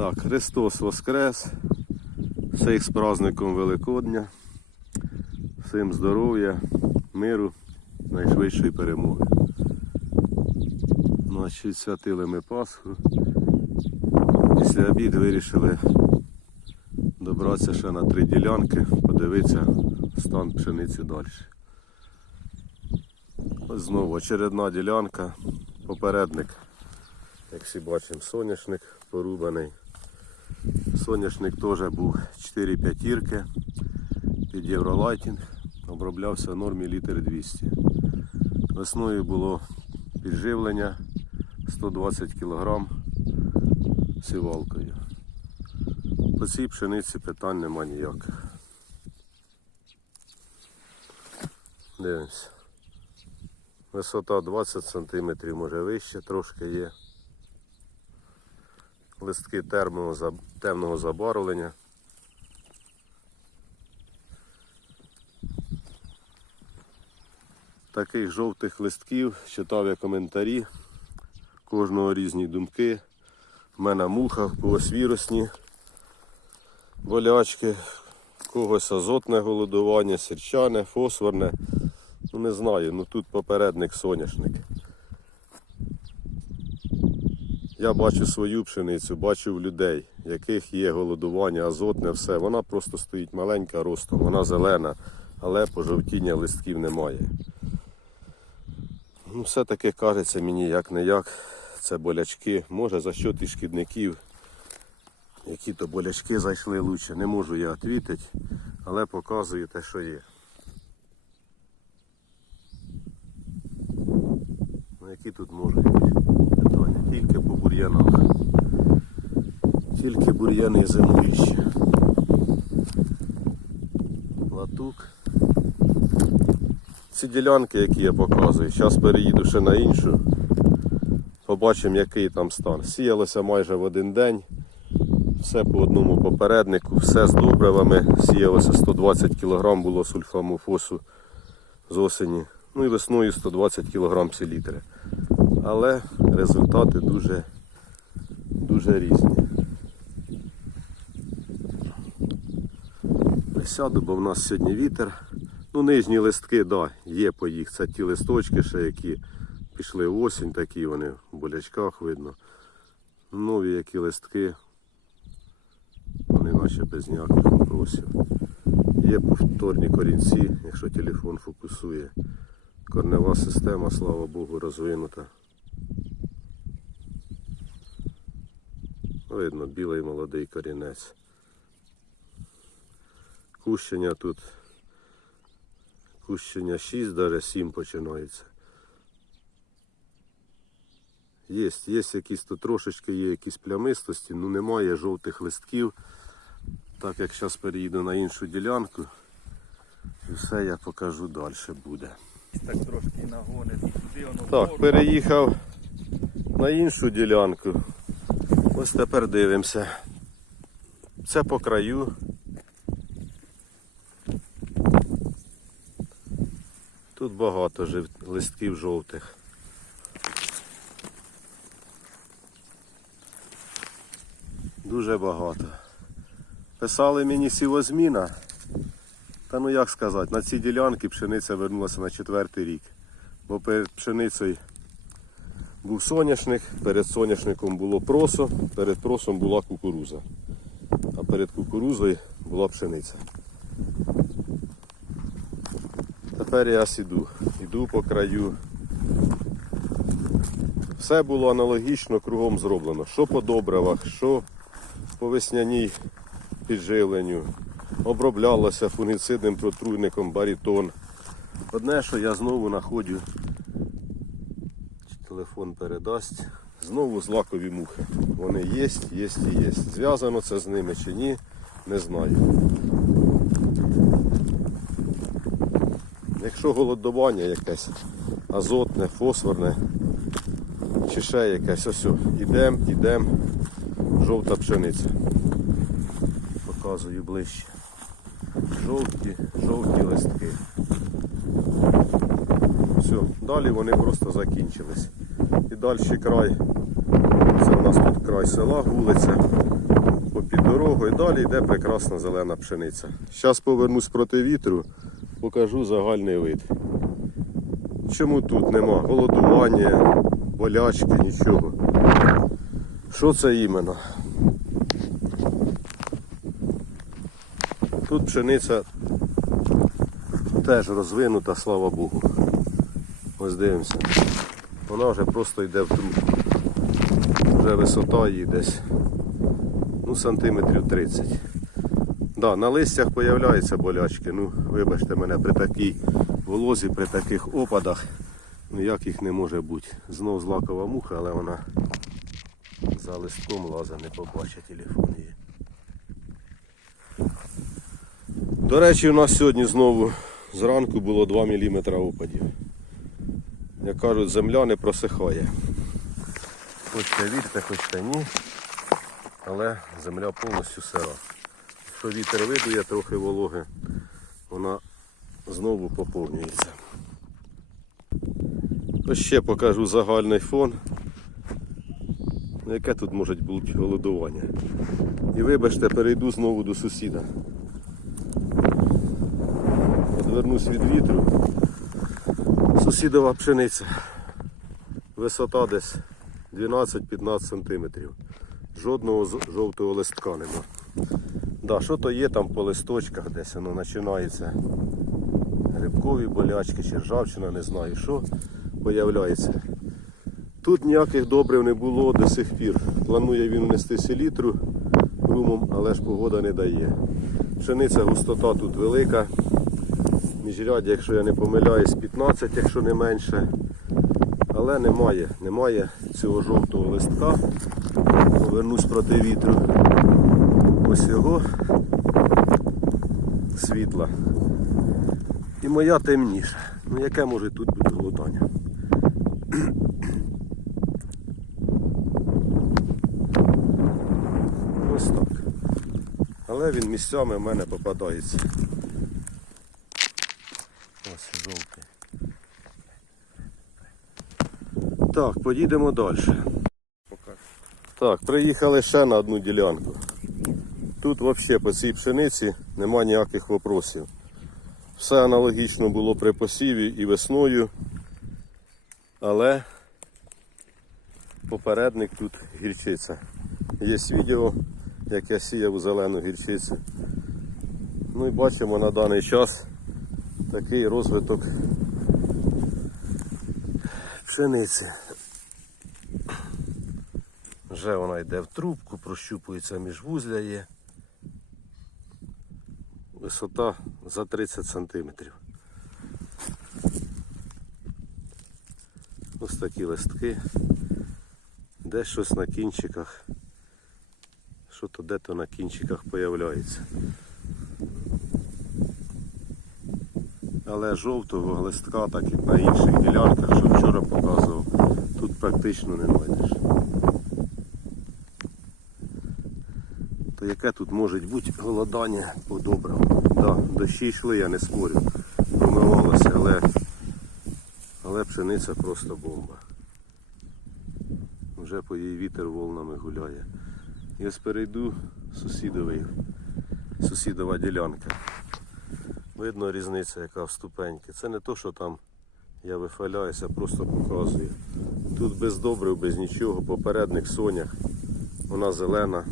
Так, Христос Воскрес. Всіх з праздником Великодня. Всім здоров'я, миру, найшвидшої перемоги. Значить, святили ми Пасху. Після обід вирішили добратися ще на три ділянки, подивитися стан пшениці далі. Ось знову очередна ділянка, попередник. Як всі бачимо, соняшник порубаний. Соняшник теж був 4 п'ятірки під євролайтінг. Оброблявся в нормі літр 200. Весною було підживлення 120 кг сівалкою. По цій пшениці питань нема ніяких. Дивимося. Висота 20 см, може вище трошки є. Листки за- темного забарвлення. Таких жовтих листків читав я коментарі. Кожного різні думки. В мене муха, когось вірусні болячки, когось азотне голодування, сірчане, фосфорне. Ну не знаю, ну тут попередник соняшник. Я бачу свою пшеницю, бачу в людей, яких є голодування, азотне, все. Вона просто стоїть маленька ростом, вона зелена, але пожовтіння листків немає. Ну, все-таки кажеться мені як не як. Це болячки. Може за що і шкідників. Які то болячки зайшли лучше. Не можу я відповідати, але показую те, що є. Які тут можуть бути питання? Тільки по бур'янах. Тільки бур'яни зимуючі. Латук. Ці ділянки, які я показую, зараз переїду ще на іншу. Побачимо, який там стан. Сіялося майже в один день. Все по одному попереднику, все з добривами. Сіялося 120 кг було сульфамофосу з осені. Ну і весною 120 кг селітри. Але результати дуже, дуже різні. Присяду, бо в нас сьогодні вітер. Ну, нижні листки, да, є по їх. Це ті листочки ще, які пішли в осінь, такі вони в болячках видно. Нові які листки. Вони наче без ніяких вопросів. Є повторні корінці, якщо телефон фокусує. Корнева система, слава Богу, розвинута. Видно, білий молодий корінець. Кущення тут кущення 6, навіть 7 починається. Є, є якісь тут трошечки є якісь плямистості, ну немає жовтих листків. Так як зараз переїду на іншу ділянку, і все я покажу далі буде. Так трошки нагонить і туди воно Так, вгору. переїхав на іншу ділянку. Ось тепер дивимося. Це по краю. Тут багато жив... листків жовтих. Дуже багато. Писали мені сівозміна. Та ну як сказати, на цій ділянці пшениця вернулася на четвертий рік. Бо перед пшеницею був соняшник, перед соняшником було просо, перед просом була кукуруза. А перед кукурузою була пшениця. Тепер я сіду, іду по краю. Все було аналогічно кругом зроблено. Що по добривах, що по весняній підживленню. Оброблялося фунгіцидним протруйником барітон. Одне, що я знову знаходжу, телефон передасть, знову злакові мухи. Вони є, є і є. Зв'язано це з ними чи ні, не знаю. Якщо голодування якесь азотне, фосфорне, чи ще якесь, ось, о, ідем, ідем, жовта пшениця. Показую ближче. Жовті, жовті листки. Все, далі вони просто закінчились. І далі край. Це у нас тут край села, вулиця. дорогою. Далі йде прекрасна зелена пшениця. Зараз повернусь проти вітру, покажу загальний вид. Чому тут нема голодування, болячки, нічого. Що це іменно? Тут пшениця теж розвинута, слава Богу. Ось дивимося. Вона вже просто йде в трубку. Вже висота її десь ну, сантиметрів 30. Да, на листях появляються болячки. Ну, вибачте мене, при такій волозі, при таких опадах, ну як їх не може бути. Знов злакова муха, але вона за листком лазить, не побачить телефон її. До речі, у нас сьогодні знову зранку було 2 мм опадів. Як кажуть, земля не просихає. Хочете вірте, хочете ні. Але земля повністю сира. Якщо вітер видує трохи вологи, вона знову поповнюється. Ось ще покажу загальний фон. Ну, Яке тут може бути голодування. І вибачте, перейду знову до сусіда. Відвернусь від вітру. Сусідова пшениця. Висота десь 12-15 сантиметрів. Жодного жовтого листка нема. Да, що то є там по листочках десь воно починається. Грибкові болячки чи ржавчина, не знаю що появляється. Тут ніяких добрив не було до сих пір. Планує він внести селітру румом, але ж погода не дає. Пшениця густота тут велика. Міжрядя, якщо я не помиляюсь, 15, якщо не менше. Але немає, немає цього жовтого листка. Повернусь проти вітру. Ось його світла. І моя темніша. Ну яке може тут бути голодання? Ось так. Але він місцями в мене попадається. Ось жовтий. Так, поїдемо далі. Так, приїхали ще на одну ділянку. Тут взагалі по цій пшениці нема ніяких вопросів. Все аналогічно було при посіві і весною. Але попередник тут гірчиця. Є відео, як я сіяв зелену гірчицю. Ну і бачимо на даний час такий розвиток пшениці. Вже вона йде в трубку, прощупується міжвузля є. Висота за 30 сантиметрів. Ось такі листки. Де щось на кінчиках. Що то де-то на кінчиках появляється. Але жовтого листка, так як на інших ділянках, що вчора показував, тут практично не знайдеш. То яке тут може бути голодання по-доброму? Да, дощі йшли, я не спорю. Промивалося, але, але пшениця просто бомба. Вже по їй вітер волнами гуляє. Я перейду сусідовий, сусідова ділянка. Видно різниця, яка в ступеньки. Це не то, що там я вихваляюся, просто показую. Тут без добрив, без нічого, попередник сонях. Вона зелена.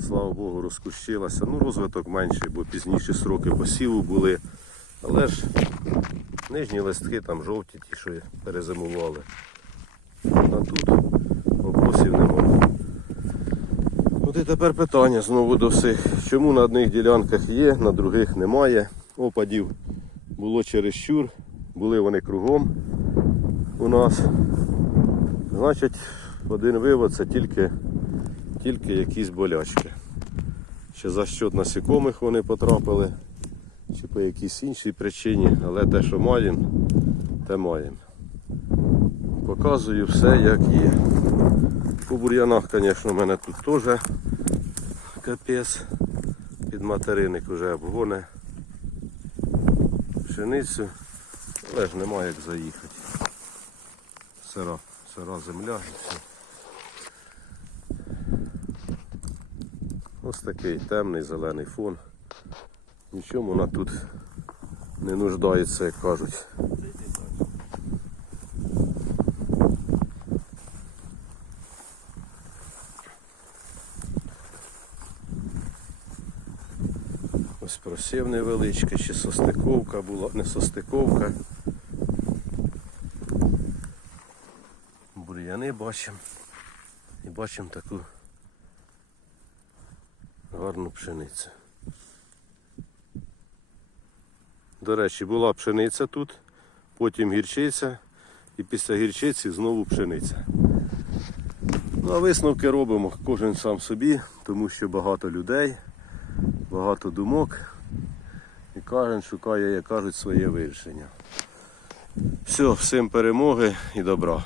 Слава Богу, розкущилася. Ну, розвиток менший, бо пізніші сроки посіву були. Але ж нижні листки там жовті, ті, що перезимували. А тут вопросів немає. От і тепер питання знову до всіх. Чому на одних ділянках є, на других немає. Опадів було чересчур, були вони кругом у нас. Значить, один вивод це тільки, тільки якісь болячки. Чи за счет насікомих вони потрапили, чи по якійсь іншій причині, але те, що маємо, те маємо. Показую все, як є. По бур'янах, звісно, в мене тут теж капець. Під материнник вже обгоне пшеницю, але ж немає як заїхати. Сира, сира земля і все. Ось такий темний зелений фон. Нічому вона тут не нуждається, як кажуть. Ось просів невеличкий, ще состиковка була, не состиковка. Бур'яни бачимо. І бачимо таку гарну пшеницю. До речі, була пшениця тут, потім гірчиця, і після гірчиці знову пшениця. Ну а висновки робимо кожен сам собі, тому що багато людей, багато думок. І кожен шукає, як кажуть, своє вирішення. Все, всім перемоги і добра.